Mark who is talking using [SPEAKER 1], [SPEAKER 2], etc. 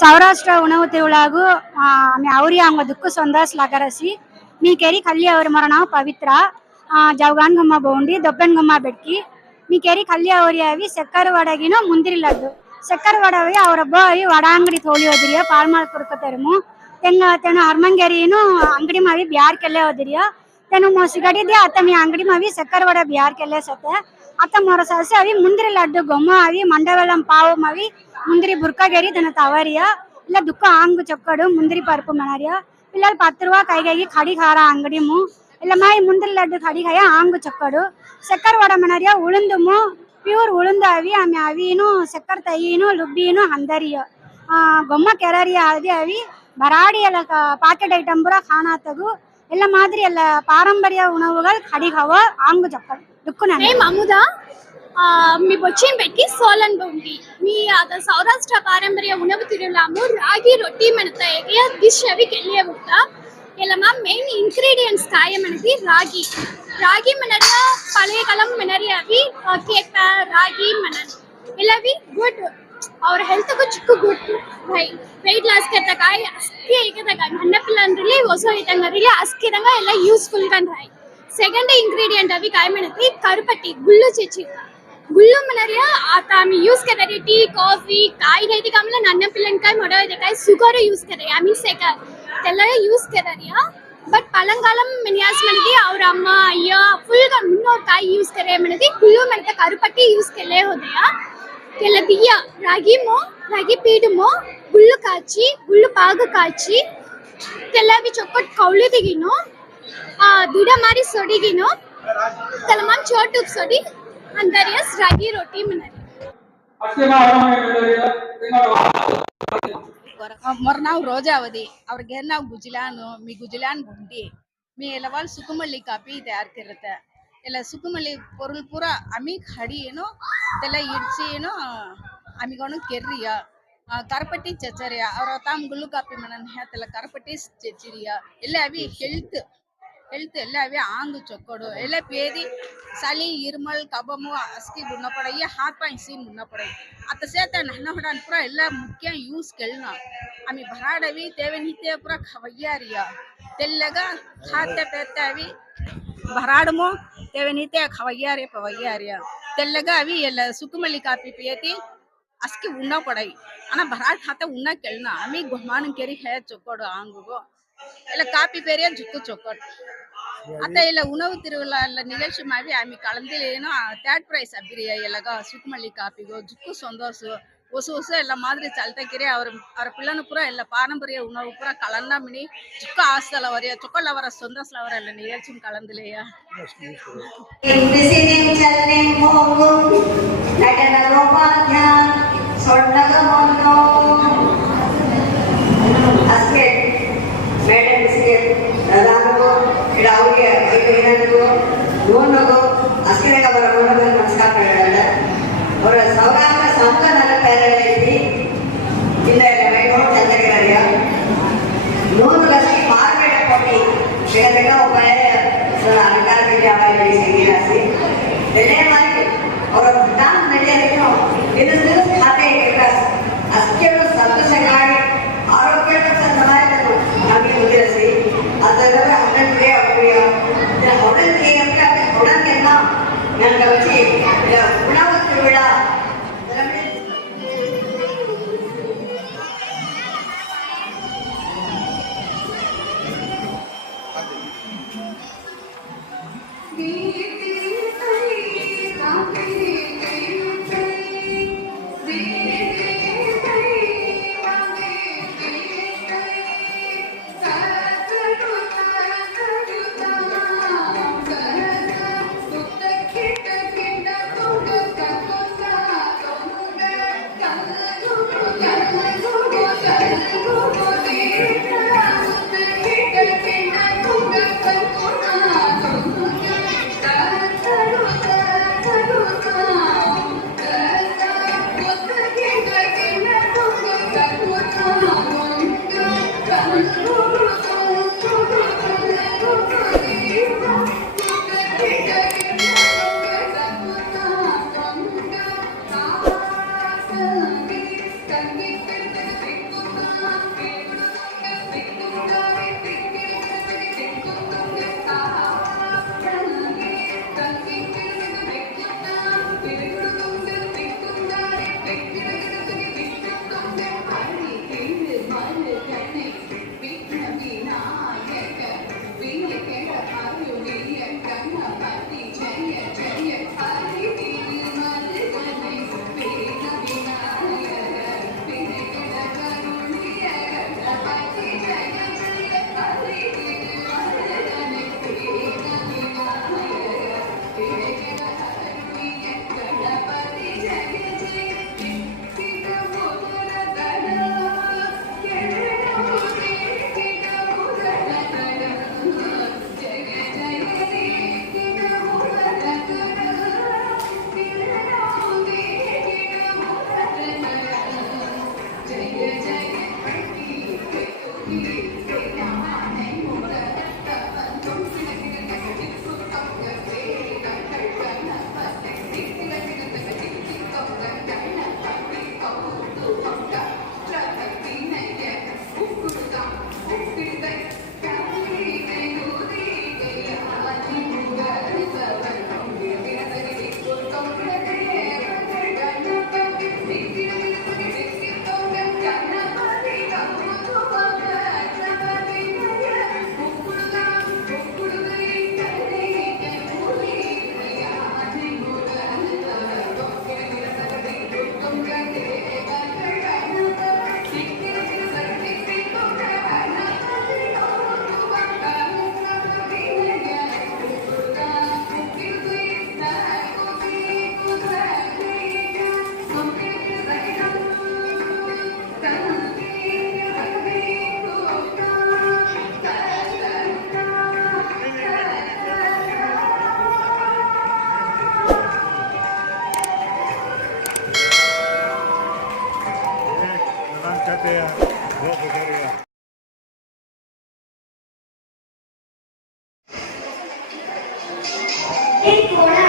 [SPEAKER 1] ಸೌರಾಷ್ಟ್ರ ಉಣವು ಒಳಗೂ ಅವ್ರಿ ಅಂಗ ದುಕ್ಕು ಸೊಂದಾಸ್ ಲಗರಸಿ ಮೀ ಕೇರಿ ಕಲ್ಲಿ ಅವ್ರ ನಾವು ಪವಿತ್ರ ಜವಗಾನ್ ಬೌಂಡಿ ಬೋಂಡಿ ದೊಬ್ಬನ್ ಗಮ್ಮ ಬೆಡ್ಕಿ ಮೀ ಕೇರಿ ಕಲ್ಲಿ ಅವರಿ ಅವಿ ಸಕ್ಕರ ವಡಗಿನ ಮುಂದಿರಿಲ್ಲದ್ದು ಸಕ್ಕರ ಒಡವಿ ಅವರೊಬ್ಬ ಅವಿ ವಡ ಅಂಗಡಿ ತೋಳಿ ಹೋದಿರಿಯ ಪಾಲ್ ಮಾಡಿ ತೆಂಗ ತೆನು ಹರ್ಮಂಗೇರಿನು ಅಂಗಡಿ ಮಾವಿ ಬ್ಯಾರ್ ಕೆಲ್ಲೆ ಹೋದಿರಿಯ ತೆನು ಸಿಗಡಿದೆ ಅತ್ತ ಮೀ ಅಂಗಡಿ ಮಾವಿ ಸಕ್ಕರ ವಡ ಬ್ಯಾರ್ ಕೆಲ್ಲೆ ಸತ್ತೆ அத்தை முரசு அரிசி அவி முந்திரி லட்டு கொம்மா அவி மண்டவெல்லாம் பாவம் அவி முந்திரி புர்க்காகறி தன தவரியா இல்லை துக்கம் ஆங்கு சொக்கடும் முந்திரி பருப்பு மணாரியா இல்லை பத்து ரூபா கை கைக்கு கடிகாரா அங்கடிமும் இல்லை மாதிரி முந்திரி லட்டு கடிகாயா ஆங்கு சொக்கடு செக்கர் உடம்புனாரியா உளுந்துமும் பியூர் உளுந்து அவி அமை அவியினும் செக்கர் தையினும் லுப்பியினும் அந்தரியோ கொம்மா கிளறியா அது அவி வராடி பாக்கெட் ஐட்டம் பூரா காணாத்தகு எல்லாம் மாதிரி எல்லா பாரம்பரிய உணவுகள் கடிகவோ ஆங்கு சொக்கடும் రుక్కునండి
[SPEAKER 2] మేము అముదా మీ పెట్టి సోలన్ బొంగి మీ అದ సౌరాష్ట్ర పారంపర్య ఉణవు తిరులాము రాగి రొట్టి మనత ఎగయ డిష్ అవి కెళ్ళే ఉంటా ఇలామా మెయిన్ ఇంగ్రీడియంట్స్ కాయం అనేది రాగి రాగి మనర పழைయ కాలం మనరి అవి కేక రాగి మనర ఇలావి గుడ్ హెల్త్ గుడ్ ಅವ್ರ ಹೆಲ್ತ್ಗೂ ಚಿಕ್ಕ ಗುಡ್ ಬೈ ವೆಯ್ಟ್ ಲಾಸ್ ಕತ್ತಕ ಅಸ್ಕಿ ಐಕದಾಗ ನನ್ನ ಪಿಲ್ಲ ಅಂದ್ರಲ್ಲಿ ಹೊಸ ಐತಂಗ ಅಸ್ಕಿದಂಗ ಎಲ್ಲ ಯೂಸ್ಫುಲ್ రాయి సెకండ్ ఇంగ్రీడియంట్ అవి కాయమైనది కరుపట్టి గుళ్ళు చచ్చి గుళ్ళు మనరియా ఆమె యూస్ కదరి టీ కాఫీ కాయినైతే కామల నన్న పిల్లనికాయ మొడవైతేకాయ షుగర్ యూస్ కదరి ఐ మీన్ సెక తెల్లగా యూస్ కదరియా பட் பழங்காலம் மினியாஸ் மனதி அவர் அம்மா ஐயா ஃபுல்கா முன்னோர் காய் யூஸ் கரே மனதி குள்ளு மனத கருப்பட்டி யூஸ் கரே ஹோதையா ಕೆಲ ದಿಯ ರಾಗಿಮೋ ರಾಗಿ ಪೀಡುಮೋ ಗುಳ್ಳು ಕಾಚಿ ಗುಳ್ಳು ಪಾಗ ಕಾಚಿ ಕೆಲವಿ ಚೊಕ್ಕಟ್ ಕೌಳಿ ತೆಗಿನೋ ದುಡ ಮಾರಿ ಸೊಡಿಗಿನು ತಲಮಾನ್ ಚೋಟು ಸೊಡಿ ಅಂದರಿಯಸ್ ರಾಗಿ ರೊಟ್ಟಿ ಮನರಿ
[SPEAKER 1] ಮೊರ ನಾವು ರೋಜಾವದಿ ಅವ್ರಿಗೆ ನಾವು ಗುಜಲಾನು ಮಿ ಗುಜಲಾನ್ ಗುಂಡಿ ಮಿ ಎಲ್ಲವಾಲ್ ಸುಕುಮಲ್ಲಿ ಕಾಪಿ ತಯಾರ್ತಿರುತ್ತೆ ಎಲ್ಲ ಸುಕುಮಲ್ಲಿ ಪೊರುಲ್ ಪೂರ ಅಮಿಗ್ ಹಡಿ ಏನು ತೆಲ್ಲ ಇಡ್ಸಿ ಏನು ಅಮಿಗನು ಕೆರ್ರಿಯ ಕರಪಟ್ಟಿ ಚಚರಿಯ ಅವ್ರ ತಾಮ್ ಗುಲ್ಲು ಕಾಪಿ ಮನನ್ ಹೇಳ್ತಲ್ಲ ಕರಪಟ್ಟಿ ಚಚರಿಯ ಎಲ್ಲ ಅವಿ ಹೆಲ್ತ್ हेल्थ एल आंग सहते नहीं मुख्य यूज के आम भराड़ी तेवनीते व्यारिया खाते पेते अभी भराड़मो तेवनीते खव्यारिया व्यारिया अभी ये का पेती उन्ना पड़ाई आना भराड़ खाते उन्ना के अभी गुहमान केरी है चोकोड़ो आंगो இல்ல காப்பி பேரையும் சுக்கு சொக்கன் அத்த இல்ல உணவு திருவிழா இல்ல நிகழ்ச்சி மாதிரி ஆமி கலந்து இல்லைனா தேர்ட் பிரைஸ் அப்படியா இல்லக்கா சுக்குமல்லி காப்பிகோ சுக்கு சந்தோஷம் ஒசு ஒசு எல்லா மாதிரி சல்தக்கிரே அவர் அவர் பிள்ளைனு பூரா எல்லா பாரம்பரிய உணவு பூரா கலந்தா மினி சுக்கு ஆசல வர சுக்கல வர சந்தோஷல வர இல்லை நிகழ்ச்சியும் கலந்து
[SPEAKER 3] રાહુલે એક મહિનાનું લોન અગાઉ
[SPEAKER 4] Amen.
[SPEAKER 5] Thank you.